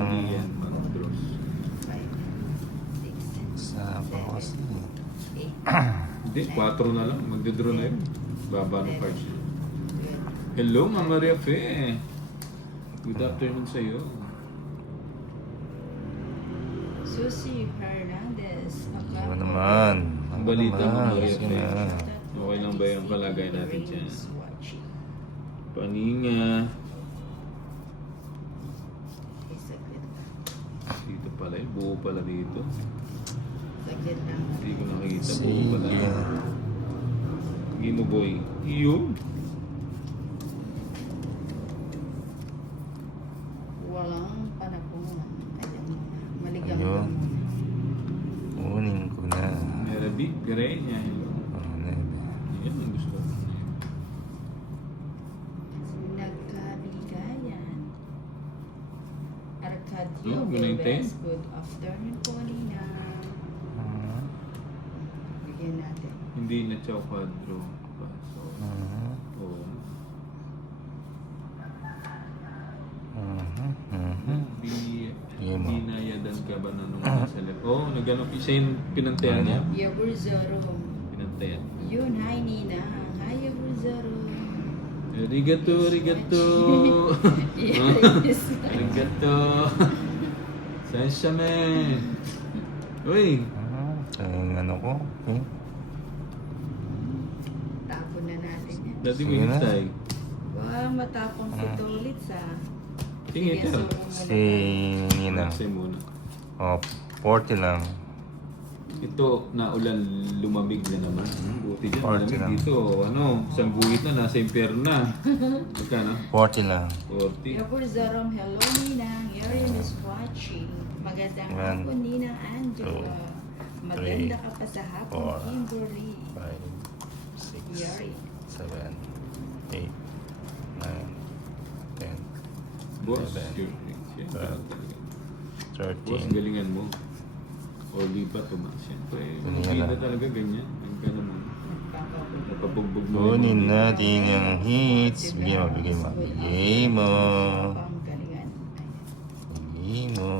lang Hindi yan mag-draws. 5, 6, sa bawas na. 8, Hindi, 4 na lang. Magdodraw na yun. Baba ng cards yun. 12. Hello, Ma'am Maria Fe. Good afternoon sa iyo. Susie Hernandez. Ano naman? Ang balita mo, naman? Maria Sige Fe. na. Okay lang ba yung kalagayan natin dyan? Watching. Paninga. Okay, saglit lang. Dito pala yun. Buo pala dito. Saglit lang. Hindi ko nakikita. Buo pala. Sige. Sige mo, boy. Iyo. Walang panapungan. Ayan mo na. Maligang Ayun. lang muna. Kunin ko na. Merabi. Pirenya. Oh, nebe. Yan ang gusto ko. Nagkabigayan. Arcadio Oh, gunay Belves. Good afternoon po, Nina. Mhm. Bigyan natin. Hindi na chow quadro. So, Mhm. oh. Mhm. Mhm. Yun mo. Binayadan ka ba na nung nasa left? Oo, nagano siya yung pinantayan niya. Yaburzaro. Pinantayan. Yun, hi Nina. Hi Yaburzaro. Arigato, arigato. Yes. Arigato. Sensya men. Uy, Ang ano ko? Okay. Tapon na natin yan. dati mo Sige na. hintay. Wow, matapong si Tulits ah. Tingin ka. Sige, so, Si Nina. Kasi muna. Oh, 40 lang. Ito, naulan, lumamig na naman. Buti dyan, 40 malamig lang. dito. Ano, isang guhit na, nasa impyerno na. Magkano? 40 lang. 40. Yaburzarom, hello Ninang. Yarian is watching. Magandang One, hapon Ninang Angela. Maganda ka pa sa hapon, 4, Kimberly. 5, 6, Yari. 7, 8, 9, 10, Boss, 11, siyempre. Boss, 13. galingan mo. O di pa tumaas. Siyempre, Galingan magkita na. talaga ganyan. Ang ka naman. Napabugbog mo. Kunin natin yung hits. Bigay mo, bigay mo. Bigay mo. Panggalingan. Bigay mo.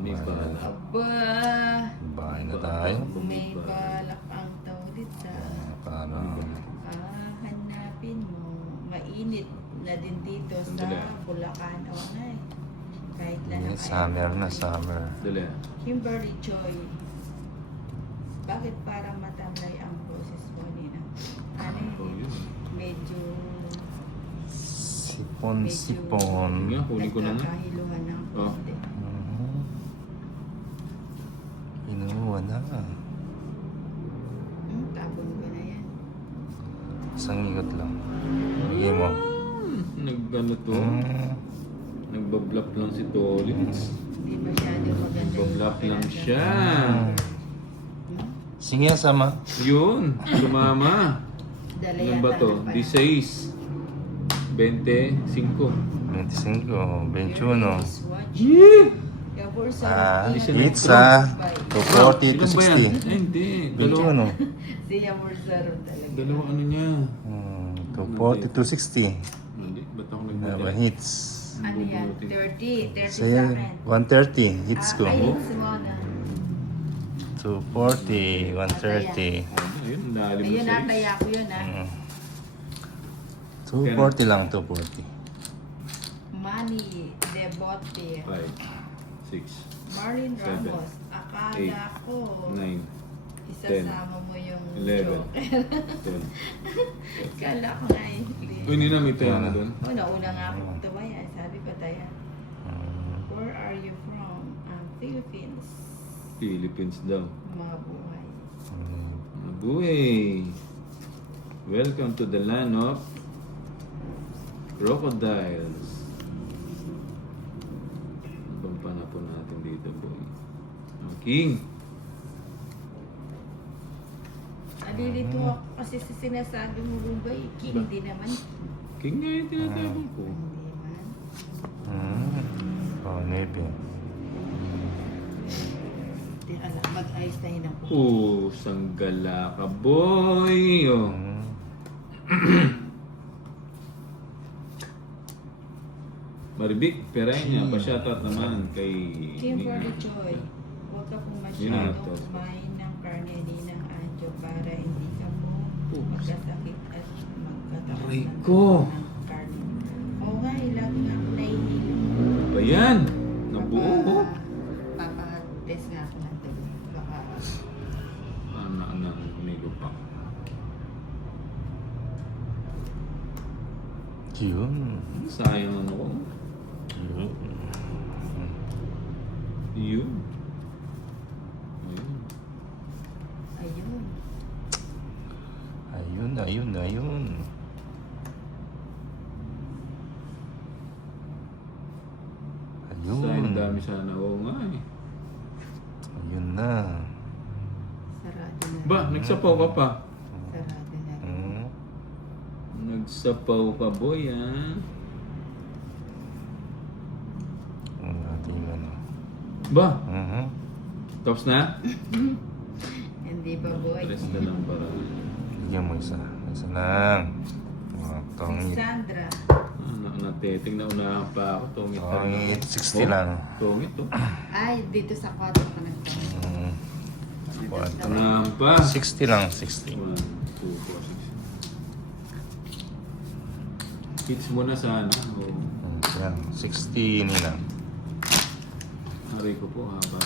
May bala. Aba, Bahay na tayo. may balak ang Tulits ah. Parang Hanapin mo. Mainit na din dito sa Sandali. Bulacan. O nga eh. Kahit lang ang summer na summer. Dali. Kimberly Joy. Bakit parang matamlay ang boses mo, Nina? Ano Oh, yun? yun. Medyo Sipon-sipon. Yun nga, huli ko na nga. nagkakahiluhan ng Oh. konti. Inuwa na. Tapon ko na yan. Isang ikot lang. Bigay mo. Nag-ano to? Mm. Nagbablap lang si Tolins. Hindi masyado maganda Nagbablap lang siya. Sige, sama. Yun, sumama. Dala Ano ba yata to? ng panahon. 16. 25. 25, 21. You're is watching. Yeah! Kapur sa Ah, Isa hits na- ah. Bye. 240 to Ilan ba yan? 60. Eh, hindi. 21. Si Yamur Zaro talaga. Dalawang ano niya. 240 to 60. Hindi, ba't ako Diba, nagdala? hits. Ano yan? 30. 30 sa Saya, akin. 130. Hits ko. Ay, hits mo na. 240, 130. Ayun, nalim mo Ayun, sa nataya ko yun ah. 240 lang, 240. Manny Debote. 5, 6, Marlene Seven, Ramos. Akala eight, ko 9, isasama mo yung 11, joker. 12. Kala ko nga eh. Uy, hindi na may tayo na doon. Una nga ako tumaya. Sabi ko tayo, where are you from? Philippines. Philippines daw. Mabuhay. Mabuhay! Welcome to the land of crocodiles. Ibang panapon natin dito, boy. Oh, King! Nalilito ako kasi sa sinasabi mo Rumbay. Hindi naman. King nga yung tinatawag ko. Hindi man. Oh, maybe. Hindi alam. Mag-ayos na yun ako. Sanggala ka, boy! Oh. Maribik, perahin niya. Pa-shoutout naman kay... Team for the joy. Huwag ka pong Yun na masyadong to. kumain ng karne ng anjo para hindi ka po magkasakit at magkataon Aray ko. ng karne. Oo nga, ilang nga ako nahihilo. Ba yan? Nabuo ko. Papa-test nga ako ng tabi. Baka Anak kumigo pa. Yun. Sayang ano ko. Yun. Yun. ayun. Ayun. Ayun, ayun, ayun. Ayun. Sayang dami sana. Oo nga eh. Ayun na. Sarado na. Ba, nagsapaw ka pa. Sarado na. Hmm. Nagsapaw ka boy ah. Ang ating ano. Ba, Mhm. tapos na? Hindi pa boy. Rest na lang para. Bigyan mo isa. Isa lang. Mga Si tongit. Sandra. Nateting na unahan pa ako. Tungit na rin. Tongit, 60 lang. Tungit to. Ay, dito sa kwarto ka nagtanong. Hmm. Unahan pa. 60 lang, 60. 1, 2, 4, 6. Hits mo na sana. Oh. Yan, 60 nila. Aray ko po haba.